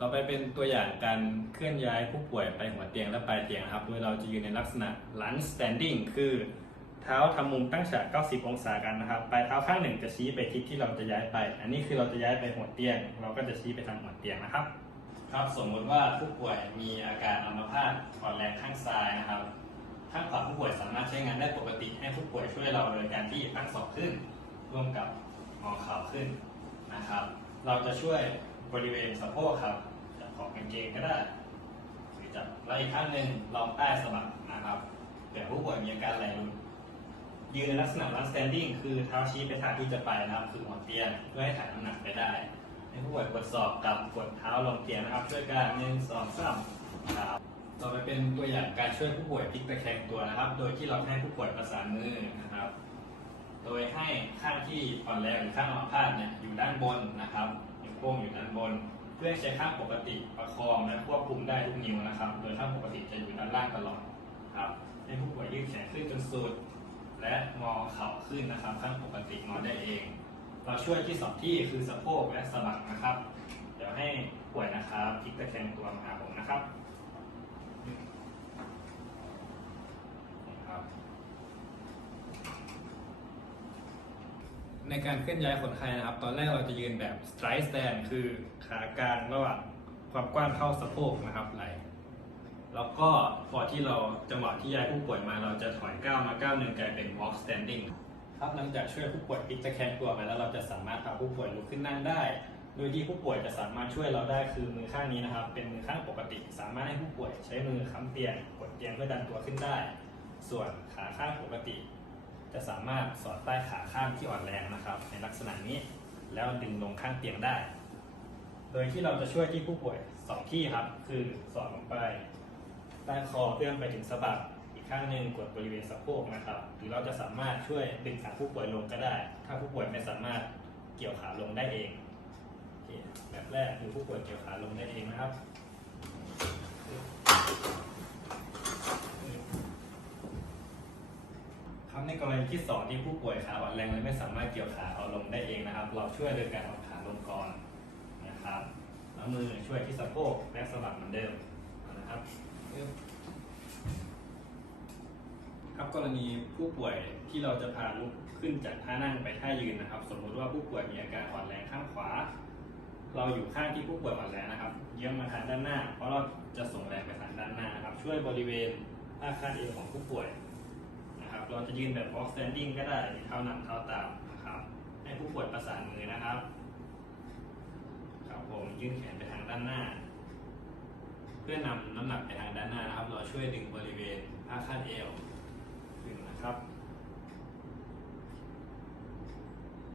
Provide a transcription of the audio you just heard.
ต่อไปเป็นตัวอย่างการเคลื่อนย้ายผู้ป่วยไปหัวเตียงและปลายเตียงนะครับ โดยเราจะยืนในลักษณะ lunge standing คือเท้าทำมุมตั้งฉาก 90 องศากันนะครับ ปลายเท้าข้างหนึ่งจะชี้ไปทิศที่เราจะย้ายไป อันนี้คือเราจะย้ายไปหัวเตียง เราก็จะชี้ไปทางหัวเตียงนะครับ ครับสมมติว่าผู้ป่วยมีอาการอัมพาตอ่อนแรงข้างซ้ายนะครับ ข้างขวาผู้ป่วยสามารถใช้งานได้ปกติ ให้ผู้ป่วยช่วยเราโดยการที่ตั้งศอกขึ้น ร่วมกับงอเข่าขึ้นนะครับ เราจะช่วย บริเวณสะโพกครับจับขอบกางเกงก็ได้หรือจับแล้วอีกข้างหนึ่งรองใต้สะบักนะครับเผื่อผู้ป่วยมีอาการไหลหลุดยืนในลักษณะ run standing คือเท้าชี้ไปทางที่จะไปนะครับคือหัวเตียงเพื่อให้ถ่ายน้ำหนักไปได้ให้ผู้ป่วยกดศอกกับกดเท้าลงเตียงนะครับ ช่วยกันหนึ่งสองสามครับต่อไปเป็นตัวอย่างการช่วยผู้ป่วยพลิกตะแคงตัวนะครับ โดยที่เราให้ผู้ป่วยประสานมือนะครับ โดยให้ข้างที่อ่อนแรงหรือข้างอัมพาตเนี่ยอยู่ด้านบนนะครับ โป้งอยู่ด้านบน เพื่อให้ใช้ข้างปกติประคองและควบคุมได้ทุกนิ้วนะครับ โดยข้างปกติจะอยู่ด้านล่างตลอดครับให้ผู้ป่วยยืดแขนขึ้นจนสุด และงอเข่าขึ้นนะครับ ข้างปกติงอได้เอง เราช่วยที่สองที่คือสะโพกและสะบักนะครับ เดี๋ยวให้ป่วยนะครับพลิกตะแคงตัวมาหาผมนะครับครับ ในการเคลื่อนย้ายคนไข้นะครับ ตอนแรกเราจะยืนแบบ straight stand คือขากลางระหว่างความกว้างเท่าสะโพกนะครับไหลแล้วก็พอที่เราจังหวะที่ย้ายผู้ป่วยมาเราจะถอยก้าวมาก้าวหนึ่งกลายเป็น walk standing ครับหลังจากช่วยผู้ป่วยพลิกตะแคงตัวไปแล้วเราจะสามารถพาผู้ป่วยลุกขึ้นนั่งได้ โดยที่ผู้ป่วยจะสามารถช่วยเราได้คือมือข้างนี้นะครับ เป็นมือข้างปกติ สามารถให้ผู้ป่วยใช้มือค้ำเตียงกดเตียงเพื่อดันตัวขึ้นได้ ส่วนขาข้างปกติ จะสามารถสอดใต้ขาข้างที่อ่อนแรงนะครับ ในลักษณะนี้แล้วดึงลงข้างเตียงได้ โดยที่เราจะช่วยที่ผู้ป่วยสองที่ครับ คือสอดลงไปใต้คอเอื้อมไปถึงสะบักอีกข้างหนึ่งกดบริเวณสะโพกนะครับ หรือเราจะสามารถช่วยดึงขาผู้ป่วยลงก็ได้ ถ้าผู้ป่วยไม่สามารถเกี่ยวขาลงได้เองแบบแรกคือผู้ป่วยเกี่ยวขาลงได้เองนะครับ ค รับในกรณีที่สองที่ผู้ป่วยขาอ่อนแรงและไม่สามารถเกี่ยวขาเอาลงได้เองนะครับ เราช่วยโดยการเอาขาลงก่อนนะครับแล้วมือช่วยที่สะโพกและสะบักเหมือนเดิมนะครับครับกรณีผู้ป่วยที่เราจะพาลุกขึ้นจากท่านั่งไปท่ายืนนะครับ สมมุติว่าผู้ป่วยมีอาการอ่อนแรงข้างขวา เราอยู่ข้างที่ผู้ป่วยอ่อนแรงนะครับ เยื้องมาทางด้านหน้า เพราะเราจะส่งแรงไปทางด้านหน้านะครับ ช่วยบริเวณท่าคาดเอวของผู้ป่วย นะครับ เราจะยืนแบบ walk standing ก็ได้หรือเท้านำเท้าตามนะครับ ให้ผู้ป่วยประสานมือนะครับ ครับผมยื่นแขนไปทางด้านหน้า เพื่อนำน้ำหนักไปทางด้านหน้านะครับ เราช่วยดึงบริเวณผ้าคาดเอวดึงนะครับ